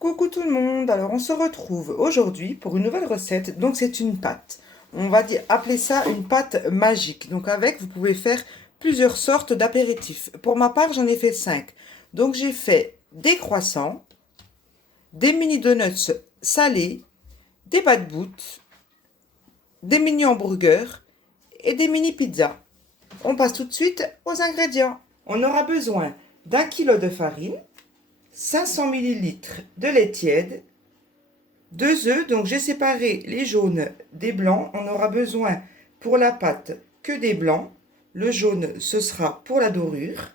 Coucou tout le monde, alors on se retrouve aujourd'hui pour une nouvelle recette. Donc c'est une pâte, on va appeler ça une pâte magique. Donc avec, vous pouvez faire plusieurs sortes d'apéritifs. Pour ma part, j'en ai fait 5. Donc j'ai fait des croissants, des mini donuts salés, des boot, des mini hamburgers et des mini pizzas. On passe tout de suite aux ingrédients. On aura besoin d'1 kg de farine, 500 ml de lait tiède, 2 œufs, donc j'ai séparé les jaunes des blancs. On aura besoin pour la pâte que des blancs. Le jaune, ce sera pour la dorure.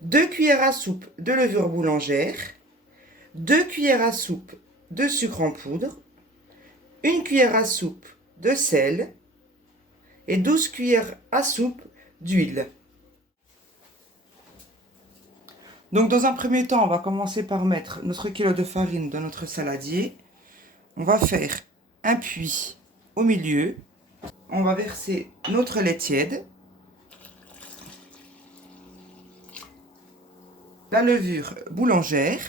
2 cuillères à soupe de levure boulangère. 2 cuillères à soupe de sucre en poudre. 1 cuillère à soupe de sel. Et 12 cuillères à soupe d'huile. Donc dans un premier temps, on va commencer par mettre notre kilo de farine dans notre saladier. On va faire un puits au milieu. On va verser notre lait tiède, la levure boulangère,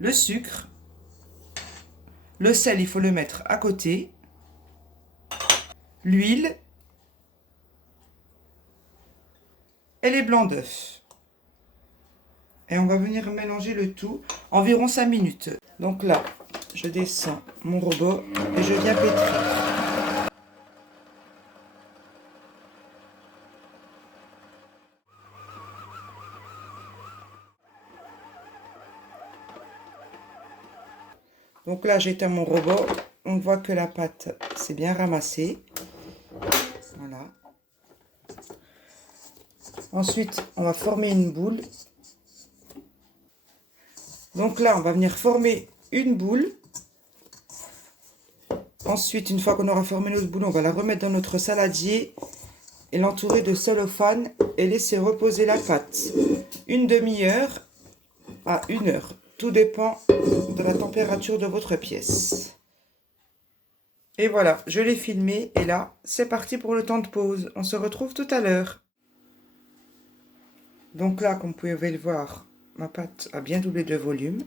le sucre, le sel, il faut le mettre à côté, l'huile et les blancs d'œufs. Et on va venir mélanger le tout environ 5 minutes. Donc là, je descends mon robot et je viens pétrir. Donc là, j'éteins mon robot. On voit que la pâte s'est bien ramassée. Voilà. Ensuite, on va former une boule. Donc là, on va venir former une boule. Ensuite, une fois qu'on aura formé notre boule, on va la remettre dans notre saladier et l'entourer de cellophane et laisser reposer la pâte une demi-heure à 1 heure. Tout dépend de la température de votre pièce. Et voilà, je l'ai filmé et là, c'est parti pour le temps de pause. On se retrouve tout à l'heure. Donc là, comme vous pouvez le voir, ma pâte a bien doublé de volume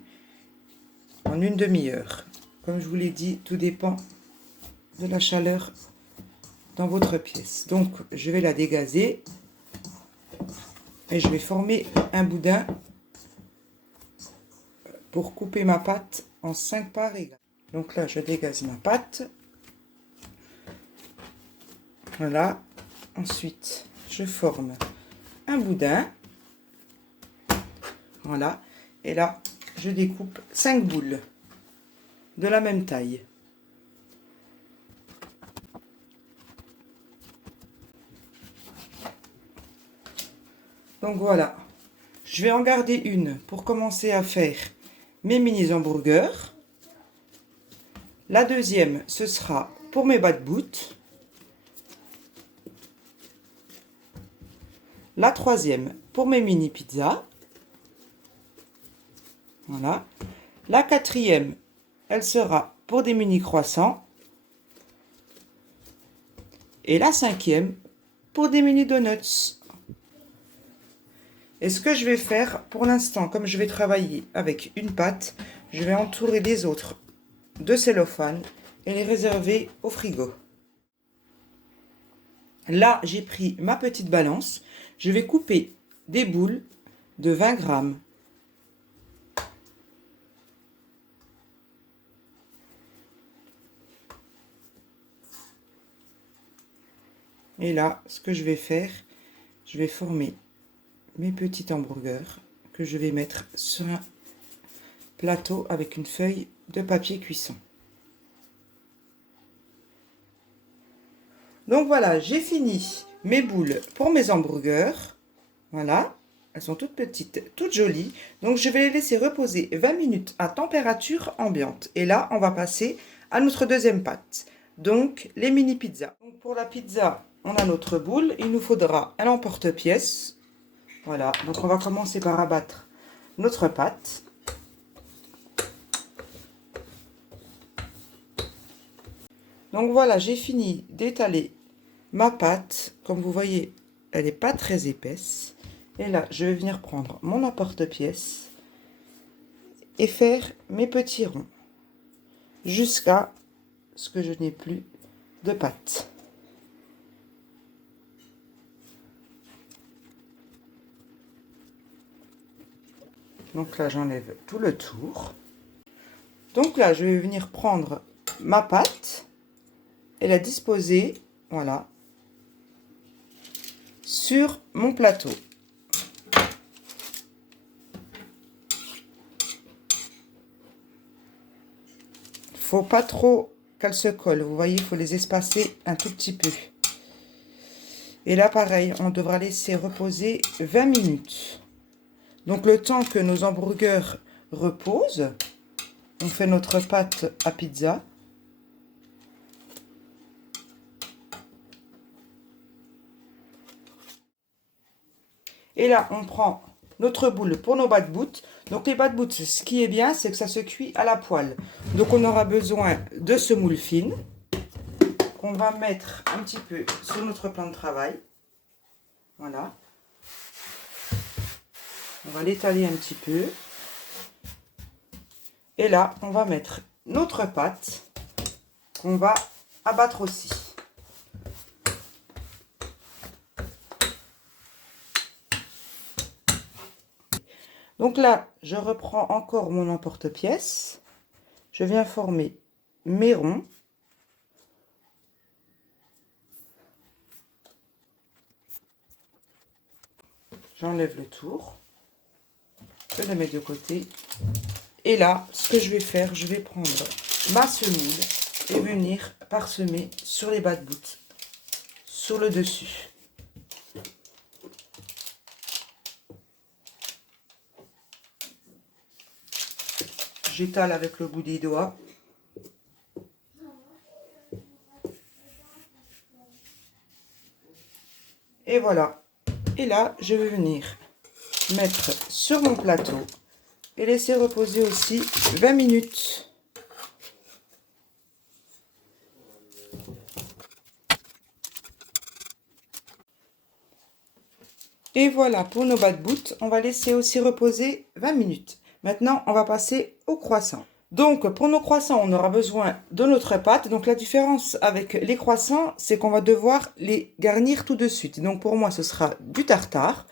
en une demi-heure. Comme je vous l'ai dit, tout dépend de la chaleur dans votre pièce. Donc, je vais la dégazer et je vais former un boudin pour couper ma pâte en 5 parts égales. Donc là, je dégaze ma pâte. Voilà. Ensuite, je forme un boudin. Voilà. Et là, je découpe 5 boules de la même taille. Donc voilà. Je vais en garder une pour commencer à faire mes mini hamburgers. La deuxième, ce sera pour mes boot. La troisième, pour mes mini pizzas. Voilà. La quatrième, elle sera pour des mini croissants. Et la cinquième, pour des mini donuts. Et ce que je vais faire pour l'instant, comme je vais travailler avec une pâte, je vais entourer les autres de cellophane et les réserver au frigo. Là, j'ai pris ma petite balance. Je vais couper des boules de 20 grammes. Et là, ce que je vais faire, je vais former mes petits hamburgers que je vais mettre sur un plateau avec une feuille de papier cuisson. Donc voilà, j'ai fini mes boules pour mes hamburgers. Voilà, elles sont toutes petites, toutes jolies. Donc je vais les laisser reposer 20 minutes à température ambiante. Et là, on va passer à notre deuxième pâte. Donc les mini pizzas. Donc pour la pizza, on a notre boule. Il nous faudra un emporte-pièce. Voilà, donc on va commencer par abattre notre pâte. Donc voilà, j'ai fini d'étaler ma pâte. Comme vous voyez, elle n'est pas très épaisse. Et là, je vais venir prendre mon emporte-pièce et faire mes petits ronds jusqu'à ce que je n'ai plus de pâte. Donc là, j'enlève tout le tour. Donc là, je vais venir prendre ma pâte et la disposer, voilà, sur mon plateau. Faut pas trop qu'elles se collent, vous voyez, il faut les espacer un tout petit peu. Et là, pareil, on devra laisser reposer 20 minutes. Donc, le temps que nos hamburgers reposent, on fait notre pâte à pizza. Et là, on prend notre boule pour nos bad-boots. Donc, les bad-boots, ce qui est bien, c'est que ça se cuit à la poêle. Donc, on aura besoin de semoule fine qu'on va mettre un petit peu sur notre plan de travail. Voilà. On va l'étaler un petit peu. Et là, on va mettre notre pâte qu'on va abattre aussi. Donc là, je reprends encore mon emporte-pièce. Je viens former mes ronds. J'enlève le tour. Je le mets de côté. Et là, ce que je vais faire, je vais prendre ma semoule et venir parsemer sur les bas de bout, sur le dessus. J'étale avec le bout des doigts. Et voilà. Et là, je vais venir mettre sur mon plateau et laisser reposer aussi 20 minutes. Et voilà pour nos bad boots. On va laisser aussi reposer 20 minutes. Maintenant, on va passer au croissant. Donc, pour nos croissants, on aura besoin de notre pâte. Donc, la différence avec les croissants, c'est qu'on va devoir les garnir tout de suite. Donc, pour moi, ce sera du tartare.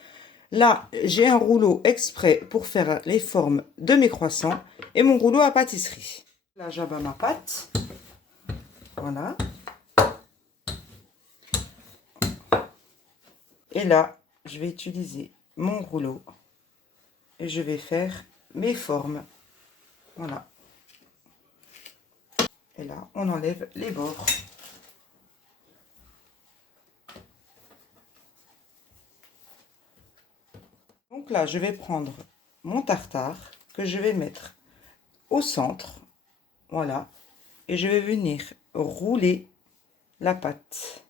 Là, j'ai un rouleau exprès pour faire les formes de mes croissants et mon rouleau à pâtisserie. Là, j'abats ma pâte. Voilà. Et là, je vais utiliser mon rouleau et je vais faire mes formes. Voilà. Et là, on enlève les bords. Donc là, je vais prendre mon tartare que je vais mettre au centre. Voilà. Et je vais venir rouler la pâte.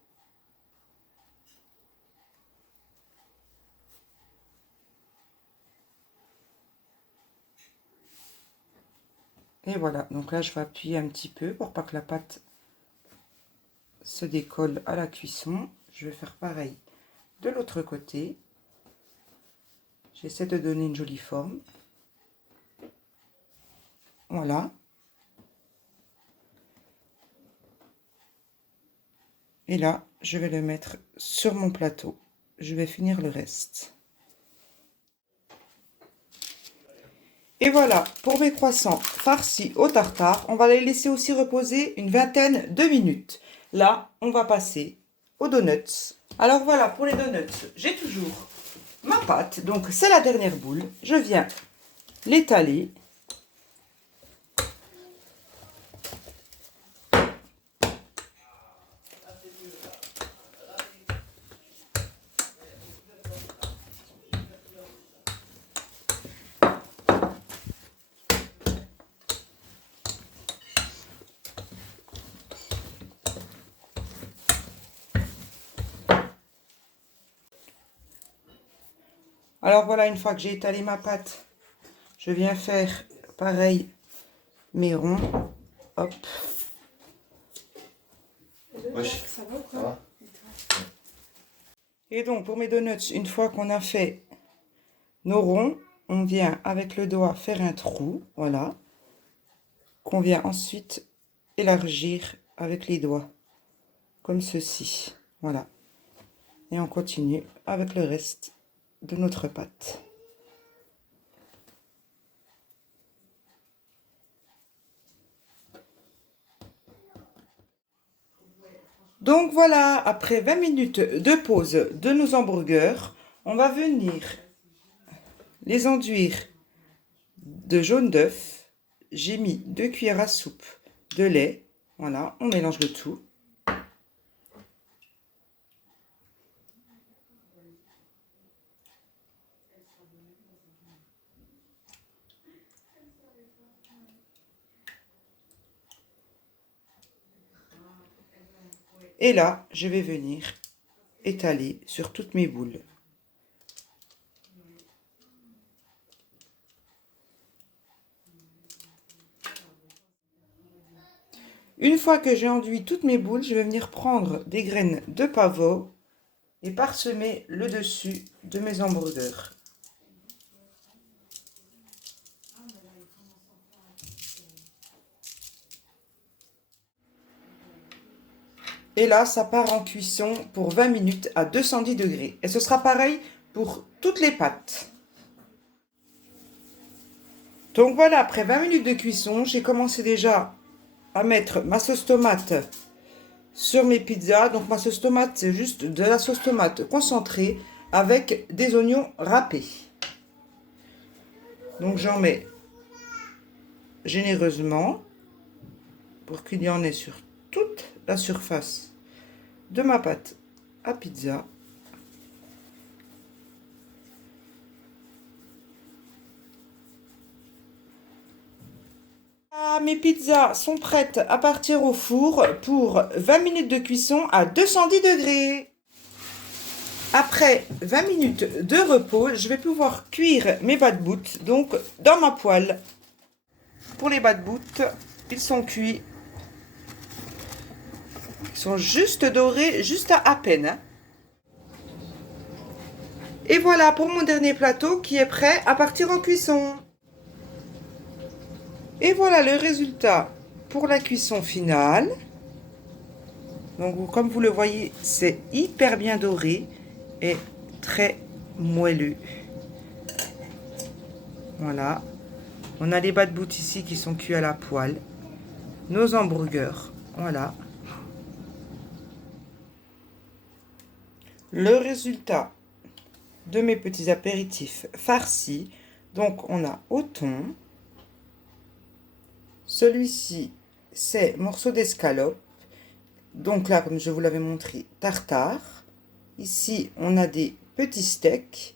Et voilà. Donc là, je vais appuyer un petit peu pour pas que la pâte se décolle à la cuisson. Je vais faire pareil de l'autre côté. J'essaie de donner une jolie forme. Voilà. Et là, je vais le mettre sur mon plateau. Je vais finir le reste. Et voilà, pour mes croissants farcis au tartare, on va les laisser aussi reposer une vingtaine de minutes. Là, on va passer aux donuts. Alors voilà, pour les donuts, j'ai toujours ma pâte. Donc, c'est la dernière boule. Je viens l'étaler. Alors voilà, une fois que j'ai étalé ma pâte, je viens faire pareil mes ronds. Hop. Wesh, ça va ou quoi? Et donc, pour mes donuts, une fois qu'on a fait nos ronds, on vient avec le doigt faire un trou, voilà, qu'on vient ensuite élargir avec les doigts, comme ceci, voilà. Et on continue avec le reste de notre pâte. Donc voilà, après 20 minutes de pause de nos hamburgers, on va venir les enduire de jaune d'œuf. J'ai mis 2 cuillères à soupe de lait. Voilà, on mélange le tout. Et là, je vais venir étaler sur toutes mes boules. Une fois que j'ai enduit toutes mes boules, je vais venir prendre des graines de pavot et parsemer le dessus de mes hamburgers. Et là, ça part en cuisson pour 20 minutes à 210 degrés. Et ce sera pareil pour toutes les pâtes. Donc voilà, après 20 minutes de cuisson, j'ai commencé déjà à mettre ma sauce tomate sur mes pizzas. Donc ma sauce tomate, c'est juste de la sauce tomate concentrée avec des oignons râpés. Donc j'en mets généreusement pour qu'il y en ait sur toute la surface de ma pâte à pizza. Mes pizzas sont prêtes à partir au four pour 20 minutes de cuisson à 210 degrés. Après 20 minutes de repos, je vais pouvoir cuire mes bad boots donc dans ma poêle. Pour les bad boots, ils sont cuits. Ils sont juste dorés, juste à peine. Et voilà pour mon dernier plateau qui est prêt à partir en cuisson. Et voilà le résultat pour la cuisson finale. Donc comme vous le voyez, c'est hyper bien doré et très moelleux. Voilà. On a les bad boots ici qui sont cuits à la poêle. Nos hamburgers, voilà. Le résultat de mes petits apéritifs farcis. Donc on a au thon. Celui-ci, c'est morceau d'escalope. Donc là, comme je vous l'avais montré, tartare. Ici, on a des petits steaks.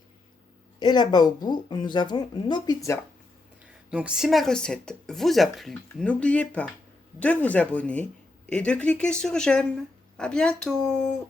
Et là-bas au bout, nous avons nos pizzas. Donc si ma recette vous a plu, n'oubliez pas de vous abonner et de cliquer sur j'aime. À bientôt!